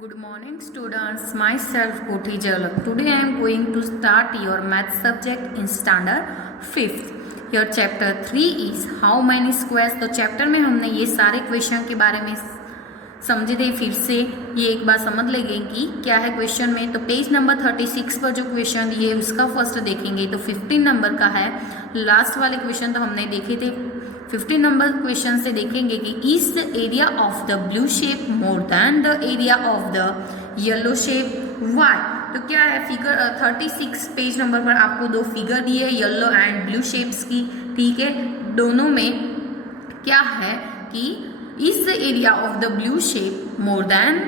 Good morning students, myself Koti Jalak. Today I am going to start your math subject in standard 5th. Your chapter 3 is how many squares. तो chapter में हमने ये सारे question के बारे में समझे थे। फिर से ये एक बार समझ लेंगे कि क्या है क्वेश्चन में। तो पेज नंबर 36 पर जो क्वेश्चन दिए उसका फर्स्ट देखेंगे तो 15 नंबर का है। लास्ट वाले क्वेश्चन तो हमने देखे थे। 15 नंबर क्वेश्चन से देखेंगे कि is the area of the blue shape more than the area of the yellow shape why. तो क्या है फिगर 36 पेज नंबर पर आपको दो फिगर दिए येलो एंड ब्लू शेप्स की। ठीक है, दोनों में क्या है कि is the area of the blue shape more than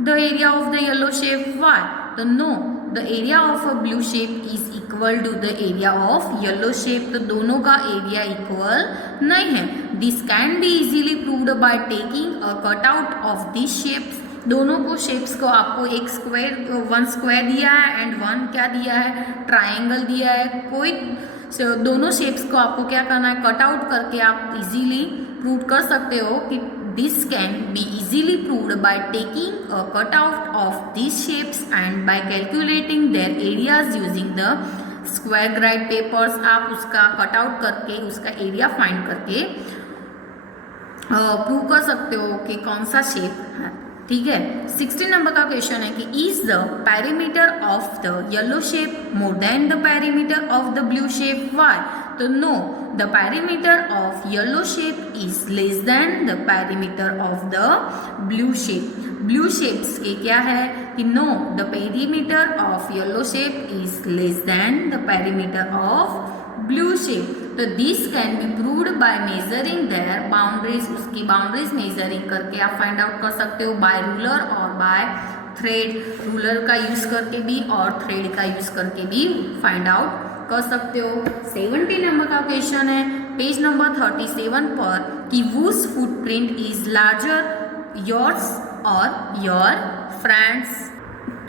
the area of the yellow shape why. तो no, the area of a blue shape is equal to the area of yellow shape. तो दोनों का area equal नहीं है। This can be easily proved by taking a cut out of this shapes. दोनों को shapes को आपको एक स्क्वायर, वन स्क्वायर दिया है एंड वन क्या दिया है, ट्राइंगल दिया है। कोई दोनों शेप्स को आपको क्या करना है, कट आउट करके आप इजीली प्रूव कर सकते हो कि this can be easily proved by taking a cutout of these shapes and by calculating their areas using the square grid papers। आप उसका कटआउट करके उसका एरिया फाइंड करके प्रूव कर सकते हो कि कौन सा शेप है। ठीक है, 16 नंबर का क्वेश्चन है कि is the perimeter of the yellow shape more than the perimeter of the blue shape why. तो no, the perimeter of yellow shape is less than the perimeter of the blue shape. Blue shapes के क्या है कि no, the perimeter of yellow shape is less than the perimeter of blue shape. तो this can be proved by measuring their boundaries. उसकी boundaries measuring करके आप find out कर सकते हो बाय रूलर और बाय थ्रेड। रूलर का use करके भी और थ्रेड का यूज करके भी फाइंड आउट कर सकते हो। 70 नंबर का क्वेश्चन है पेज नंबर 37 पर कि whose footprint is larger, yours और your friends।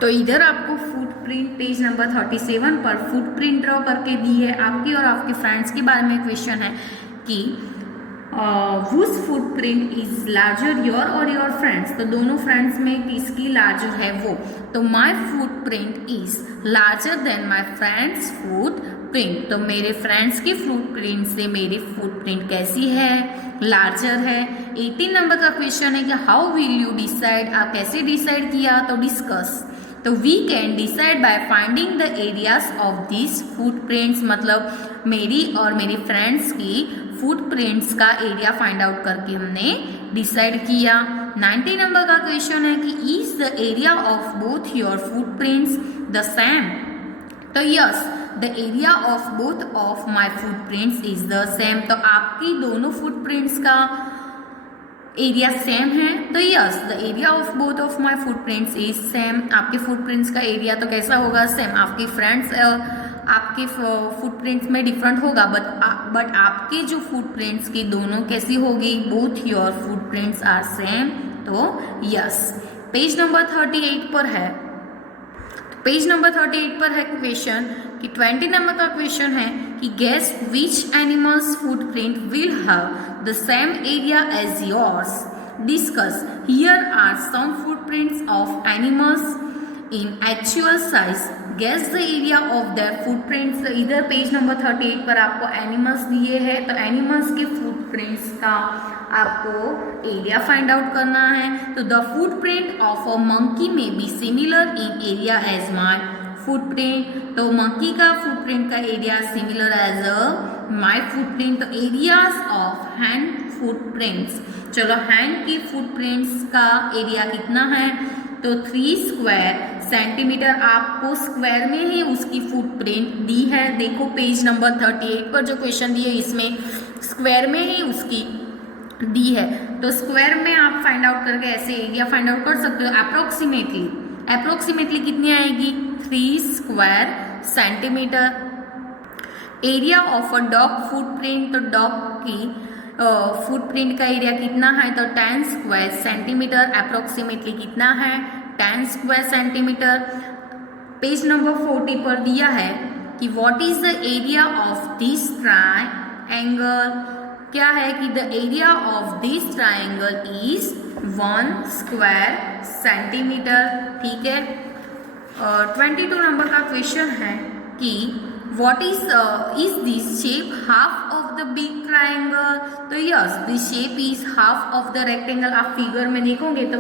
तो इधर आपको फुटप्रिंट पेज नंबर 37 पर फुटप्रिंट ड्रॉ करके दी है। आपकी और आपके फ्रेंड्स के बारे में क्वेश्चन है कि whose footprint is larger, your और your friends। तो दोनों फ्रेंड्स में किसकी लार्जर है वो। तो my footprint is larger than my friends footprint। तो मेरे फ्रेंड्स की फुटप्रिंट से मेरी फुटप्रिंट कैसी है, लार्जर है। 18 नंबर का क्वेश्चन है कि हाउ विल यू डिसाइड। आप कैसे डिसाइड किया, तो डिस्कस। तो we can decide by finding the areas of this footprints. मतलब मेरी और मेरी फ्रेंड्स की फुटप्रिंट्स का एरिया फाइंड आउट करके हमने डिसाइड किया। 90 नंबर का क्वेश्चन है कि is the area of both your footprints the same. तो yes, the area of both of my footprints is the same. तो आपकी दोनों फुटप्रिंट्स का एरिया सेम है। तो yes, the area of both of my footprints is same. आपके footprints का area तो कैसा होगा, सेम। आपकी फ्रेंड्स आपके फुटप्रिंट्स में डिफरेंट होगा बट आपके जो फुटप्रिंट्स की दोनों कैसी होगी, both your footprints are same. तो यस, पेज नंबर 38 पर है। पेज नंबर 38 पर है क्वेश्चन कि 20 नंबर का क्वेश्चन है कि guess which animals footprint will have the same area as yours. Discuss. Here are some footprints of animals in actual size. Guess the area of their footprints. इधर page number 38 पर आपको animals दिए हैं। तो animals के footprints का आपको area find out करना है। तो the footprint of a monkey may be similar in area as my footprint. तो मंकी का फुटप्रिंट का area similar as my footprint. तो एरियाज ऑफ हैंड फुटप्रिंट्स। चलो, हैंड की फुटप्रिंट्स का एरिया कितना है, तो 3 स्क्वायर सेंटीमीटर। आपको स्क्वायर में ही उसकी फुटप्रिंट दी है। देखो पेज नंबर 38 पर जो क्वेश्चन दिए इसमें स्क्वायर में ही उसकी दी है। तो स्क्वायर में आप फाइंड आउट करके ऐसे एरिया फाइंड आउट कर सकते हो। अप्रोक्सीमेटली कितनी आएगी, 3 square centimetre. Area of a dog footprint. तो डॉग की फुटप्रिंट का एरिया कितना है, तो 10 स्क्वायर सेंटीमीटर। अप्रोक्सीमेटली कितना है, 10 स्क्वायर सेंटीमीटर। पेज नंबर 40 पर दिया है कि what is the area of this triangle. क्या है कि the area of this triangle is 1 square centimetre, ठीक है। 22 नंबर का क्वेश्चन है कि what is this shape half of the big triangle? तो yes, this shape is half of the rectangle। आप फिगर में देखोगे तो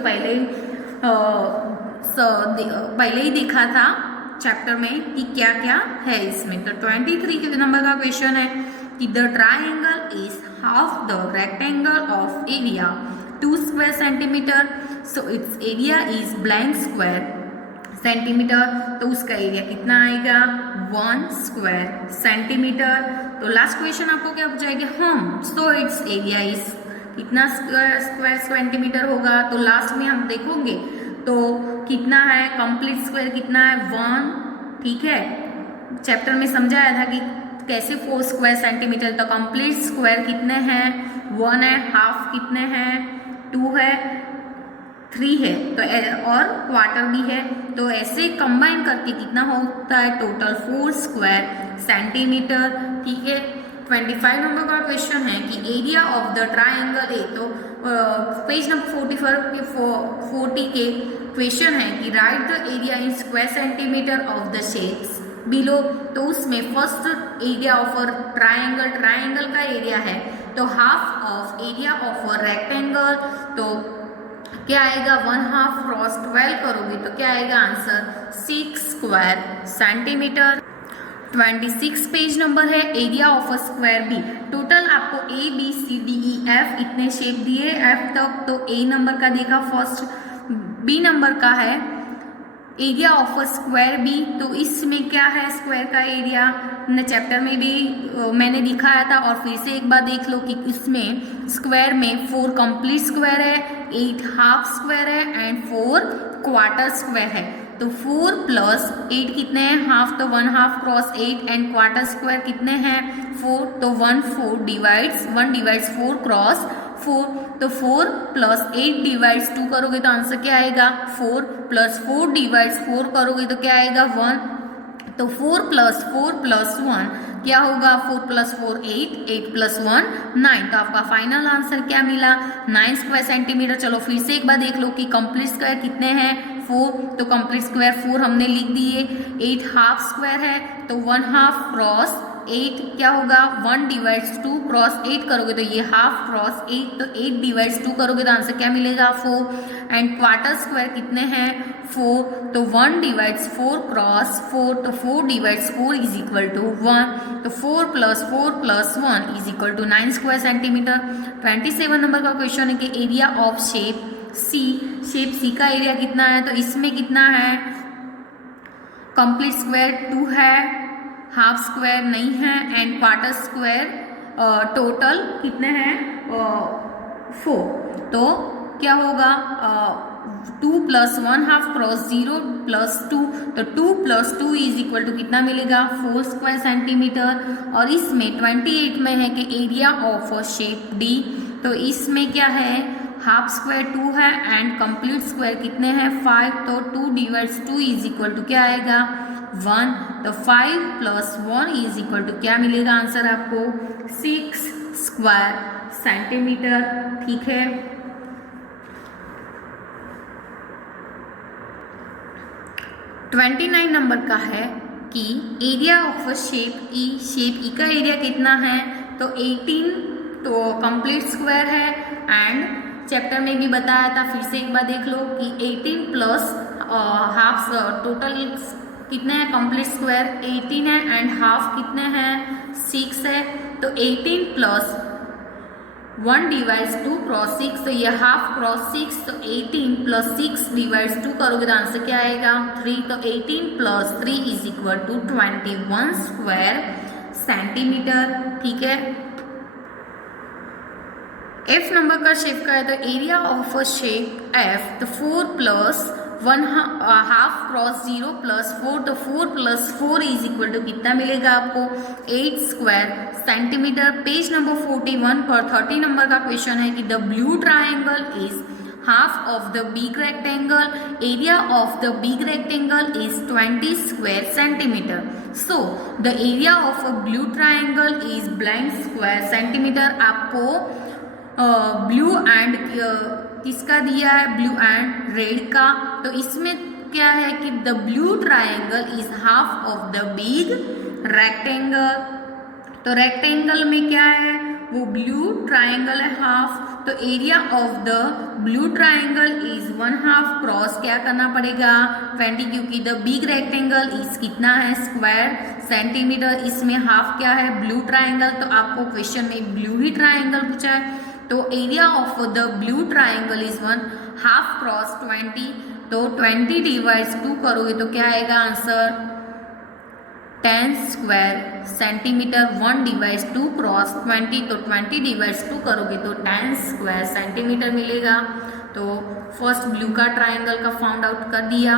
पहले ही देखा था चैप्टर में कि क्या क्या है इसमें। तो 23 के नंबर का क्वेश्चन है कि the triangle is half the rectangle of area 2 square centimetre, so it's area is blank square centimetre. तो उसका एरिया कितना आएगा? 1 स्क्वायर सेंटीमीटर। तो लास्ट क्वेश्चन आपको क्या पूछाएगा? हम सो इट्स एरिया इज कितना स्क्वायर सेंटीमीटर होगा? तो लास्ट में हम देखोगे तो कितना है, कंप्लीट स्क्वायर कितना है? 1, ठीक है। चैप्टर में समझाया था कि कैसे 4 स्क्वायर सेंटीमीटर। तो कंप्लीट स्क्वायर कितने हैं? 1 है। हाफ कितने हैं? 2 है। 3 है तो और क्वार्टर भी है। तो ऐसे कंबाइन करके कितना होता है? टोटल 4 स्क्वायर सेंटीमीटर, ठीक है। 25 नंबर का क्वेश्चन है कि area of the triangle A. तो पेज नंबर 40 के क्वेश्चन है कि right the area in square centimetre of the shapes below. तो उसमें first area of a triangle का एरिया है तो half of area of a rectangle. तो क्या आएगा? 1/2 क्रॉस 12 करोगे तो क्या आएगा answer? 6 square centimetre. 26 page number है area of a square B. Total आपको A B C D E F इतने शेप दिए एफ तक। तो ए नंबर का देखा फर्स्ट, बी नंबर का है area of a square B. तो इसमें क्या है स्क्वायर का एरिया? ने चैप्टर में भी मैंने दिखाया था और फिर से एक बार देख लो कि इसमें स्क्वायर में 4 कंप्लीट स्क्वायर है, 8 हाफ स्क्वायर है एंड 4 क्वार्टर स्क्वायर है। तो 4 + 8 कितने हैं? हाफ। तो 1/2 क्रॉस 8 एंड क्वार्टर स्क्वायर कितने हैं? 4। तो 1 डिवाइड्स 4 क्रॉस 4। तो 4 + 8 डिवाइड्स 2 करोगे तो आंसर क्या आएगा? 4 + 4 डिवाइड्स 4 करोगे तो क्या आएगा? 1। तो 4 + 4 + 1 क्या होगा? 4 + 4 8, 8 + 1 9। तो आपका फाइनल आंसर क्या मिला? 9 स्क्वायर सेंटीमीटर। चलो फिर से एक बार देख लो कि कंप्लीट स्क्वायर कितने हैं? 4। तो कंप्लीट स्क्वायर 4 हमने लिख दिए। 8 हाफ स्क्वायर है तो 1/2 क्रॉस 8 क्या होगा? 1 डिवाइड्स 2 क्रॉस 8 करोगे तो ये हाफ क्रॉस 8। तो 8 डिवाइड्स 2 करोगे तो आंसर क्या मिलेगा? 4। एंड क्वार्टर स्क्वायर कितने हैं? 4। तो 1 डिवाइड्स 4 क्रॉस 4। तो 4 डिवाइड्स 4 इज इक्वल टू 1। तो 4 + 4 + 1 is equal to 9 square centimetre. 27 number का क्वेश्चन है कि area of shape C. Shape C का एरिया कितना है? तो इसमें कितना है? कंप्लीट स्क्वायर 2 है, हाफ स्क्वायर नहीं है एंड क्वार्टर स्क्वायर टोटल कितने हैं? 4। तो क्या होगा? 2 + 1/2 क्रॉस 0 + 2। तो 2 + 2 इज इक्वल टू कितना मिलेगा? 4 स्क्वायर सेंटीमीटर। और इसमें 28 में है कि area of a shape D. तो इसमें क्या है? हाफ स्क्वायर 2 है एंड कंप्लीट स्क्वायर कितने हैं? 5। तो 2 डिवाइड्स 2 इज इक्वल टू क्या आएगा? 1। तो 5 + 1 इज इक्वल टू क्या मिलेगा आंसर आपको? 6 स्क्वायर सेंटीमीटर, ठीक है। ट्वेंटी 29 नंबर का है कि area of a shape E. Shape E का एरिया कितना है? तो 18। तो कंप्लीट स्क्वायर है एंड चैप्टर में भी बताया था, फिर से एक बार देख लो कि 18 + हाफ टोटल कितने हैं? कंप्लीट स्क्वायर 18 है एंड हाफ कितने हैं? 6 है। तो 18 + 1 डिवाइड्स 2 क्रॉस 6। तो ये हाफ क्रॉस 6। तो 18 + 6 डिवाइड्स 2 करोगे तो आंसर क्या आएगा? 3। तो 18 + 3 is equal to 21 square centimetre, ठीक है। एफ नंबर का शेप का है तो area of a shape F. तो 4 + 1/2 क्रॉस 0 + 4। तो 4 + 4 इज इक्वल टू कितना मिलेगा आपको? 8 स्क्वायर सेंटीमीटर। पेज नंबर 41 पर 30 नंबर का क्वेश्चन है कि the blue triangle is half of the big rectangle. Area of the big rectangle is 20 square centimeter. So the area of a blue triangle is blank square centimeter. आपको blue and किसका दिया है, blue and red का, तो इसमें क्या है कि the blue triangle is half of the big rectangle. तो रेक्टेंगल में क्या है, वो ब्लू ट्राइंगल है हाफ, तो area of the blue triangle is 1/2 cross क्या करना पड़ेगा 20, क्योंकि द बिग रेक्टेंगल इज कितना है स्क्वायर सेंटीमीटर, इसमें हाफ क्या है ब्लू ट्राइंगल, तो आपको क्वेश्चन में ब्लू ही ट्राइंगल पूछा है, तो area of the blue triangle is 1/2 cross 20, तो 20 डिवाइड्स 2 करोगे तो क्या आएगा answer 10 square centimetre. 1 divides 2 cross 20, तो 20 डिवाइड्स 2 करोगे तो 10 स्क्वायर सेंटीमीटर मिलेगा। तो फर्स्ट ब्लू का ट्राइंगल का फाउंड आउट कर दिया।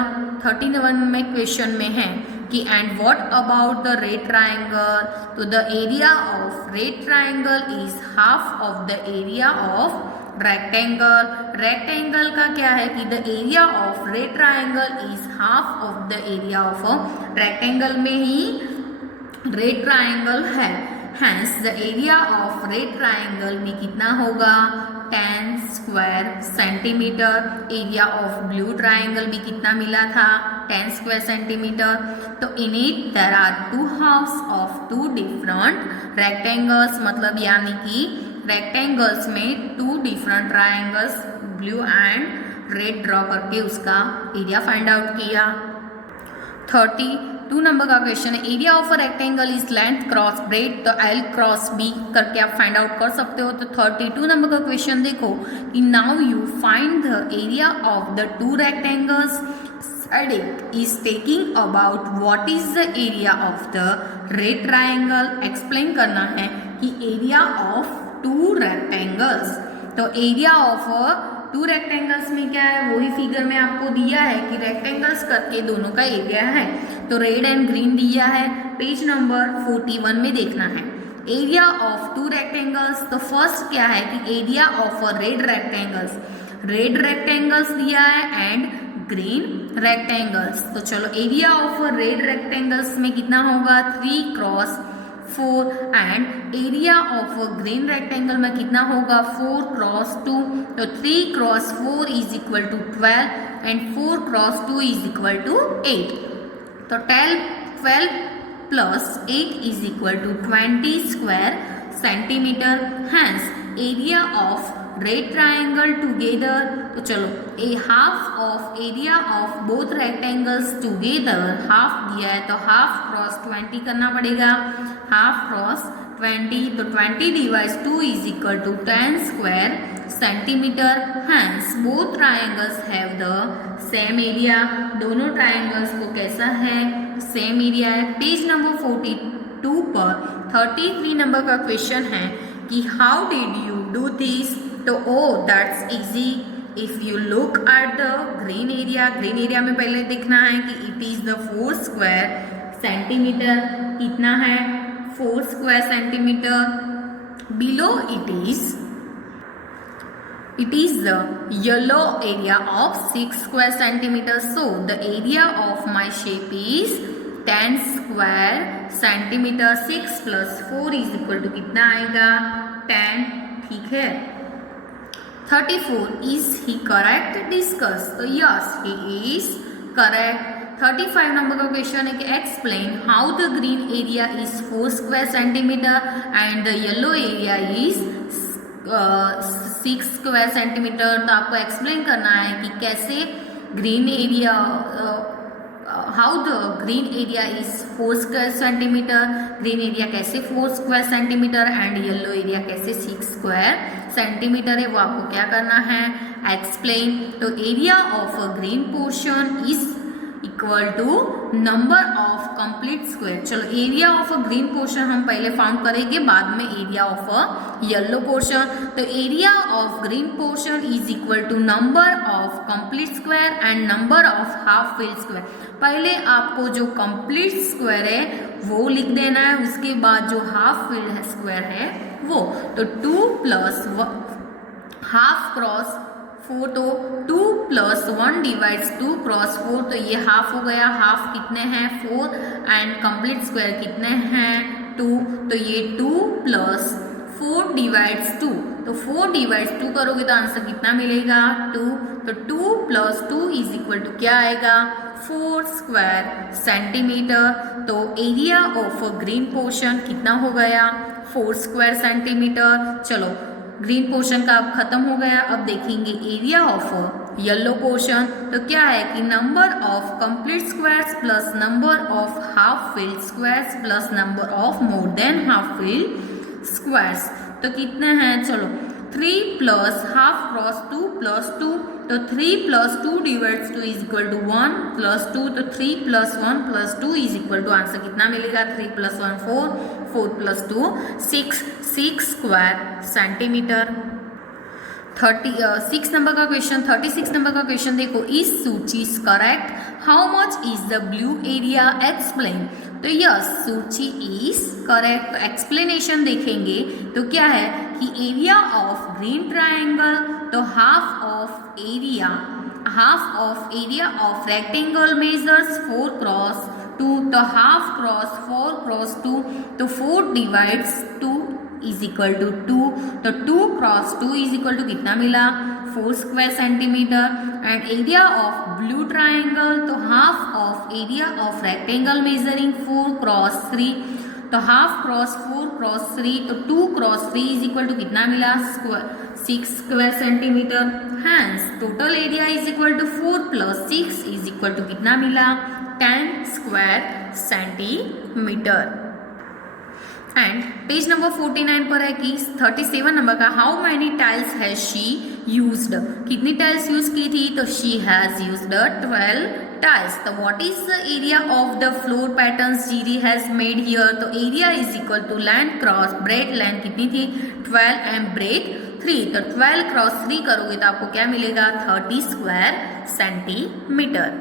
31 में क्वेश्चन में है कि and what about the red triangle, तो the area of red triangle is half of the area of rectangle. Rectangle का क्या है कि the area of red triangle is half of the area of rectangle में ही red triangle है, hence the area of red triangle में कितना होगा 10 square centimetre. Area of blue triangle भी कितना मिला था 10 स्क्वायर सेंटीमीटर। तो in it there are 2 halves of 2 different rectangles, मतलब यानी कि रेक्टेंगल्स में 2 different triangles blue and red draw करके उसका एरिया फाइंड आउट किया। 32 नंबर का क्वेश्चन है area of a rectangle is length cross bread, तो एल क्रॉस बी करके आप फाइंड आउट कर सकते हो। तो 32 नंबर का क्वेश्चन देखो कि now you find the area of the 2 rectangles side is taking about what is the area of the red triangle. Explain करना है कि एरिया ऑफ 2 रेक्टेंगल्स, तो एरिया ऑफ 2 रेक्टेंगल्स में क्या है वही फिगर में आपको दिया है कि रेक्टेंगल्स करके दोनों का एरिया है, तो रेड एंड ग्रीन दिया है, पेज नंबर 41 में देखना है। एरिया ऑफ 2 रेक्टेंगल्स, तो फर्स्ट क्या है कि एरिया ऑफ रेड रेक्टेंगल्स दिया है एंड ग्रीन रेक्टेंगल्स। तो चलो एरिया ऑफ रेड रेक्टेंगल्स में कितना होगा 3 cross 4 and area of green rectangle में कितना होगा 4 क्रॉस 2, तो 3 cross 4 is equal to 12 and 4 cross 2 is equal to 8, तो 12 plus 8 is equal to 20 square centimetre, hence area of red triangle together. तो चलो a half of area of both rectangles together, half दिया है तो half cross 20 करना पड़ेगा, half cross 20, तो 20 divides 2 is equal to 10 square centimetre, hence both triangles have the same area. दोनों triangles को कैसा है सेम एरिया है। पेज नंबर 42 पर 33 नंबर का क्वेश्चन है कि how did you do this, तो oh that's easy. If you look at the green area में पहले देखना है कि it is the 4 square centimetre, कितना है 4 square centimetre. Below it is the yellow area of 6 square centimetre, so the area of my shape is 10 square centimetre. 6 plus 4 is equal to कितना आएगा 10, ठीक है। 34 इज ही करेक्ट, डिस्कस, तो yes he is correct. 35 number का question है कि explain how the green area is 4 square centimetre and the yellow area is 6 square centimetre. तो आपको एक्सप्लेन करना है कि कैसे green area how the green area is 4 square centimetre, green area कैसे 4 square centimetre and yellow area कैसे 6 square centimetre है, वो आपको क्या करना है एक्सप्लेन। तो area of a green portion is equal to number of complete square. चलो area of a green portion हम पहले फाउंड करेंगे, बाद में area of a yellow portion. तो area of green portion is equal to number of complete square and number of half filled square. पहले आपको जो कंप्लीट स्क्वायर है वो लिख देना है, उसके बाद जो हाफ फिल्ड स्क्वायर है वो, तो 2 प्लस हाफ क्रॉस 4 तो 2 प्लस 1 डिवाइड्स 2 क्रॉस 4 तो ये हाफ हो गया, हाफ कितने हैं 4 एंड कंप्लीट स्क्वायर कितने हैं 2 तो ये 2 प्लस 4 डिवाइड्स 2 तो 4 डिवाइड्स 2 करोगे तो आंसर कितना मिलेगा 2 तो 2 प्लस 2 इज इक्वल टू क्या आएगा 4 स्क्वायर सेंटीमीटर। तो area of a green portion कितना हो गया 4 स्क्वायर सेंटीमीटर। चलो ग्रीन पोर्शन का अब खत्म हो गया, अब देखेंगे एरिया ऑफ येलो पोर्शन। तो क्या है कि number of complete squares plus number of half field squares plus number of more than half filled squares. तो कितने हैं चलो 3 प्लस हाफ क्रॉस 2 प्लस 2 तो 3 plus 2 divides 2 is equal to 1 plus 2 तो 3 plus 1 plus 2 is equal to answer कितना मिलेगा 3 plus 1 4 4 plus 2 6 square centimetre. 36 number का question 36 number का क्वेश्चन देखो इस Suchi is correct how much is the blue area explain. तो yes Suchi is correct. Explanation देखेंगे तो क्या है कि एरिया ऑफ ग्रीन ट्रायंगल तो half of area of rectangle measures 4 cross 2 तो हाफ क्रॉस 4 क्रॉस 2 तो 4 डिवाइड्स 2 इज इक्वल टू 2 तो 2 क्रॉस 2 इज इक्वल टू कितना मिला 4 square centimetre. And area of blue triangle तो half of area of rectangle measuring 4 cross 3 तो half cross 4 cross 3 तो 2 cross 3 is equal to कितना मिला 6 square centimetre. Hence total area is equal to 4 plus 6 is equal to कितना मिला 10 square centimetre. And page number 49 पर है कि 37 number का how many tiles has she used कितनी टाइल्स यूज की थी तो शी हैज यूज्ड 12 टाइल्स। तो what is the area of the floor patterns जीरी हैज मेड हियर तो area is equal to length cross breadth length कितनी थी 12 and breadth 3 तो 12 क्रॉस 3 करोगे तो आपको क्या मिलेगा 30 स्क्वायर सेंटीमीटर।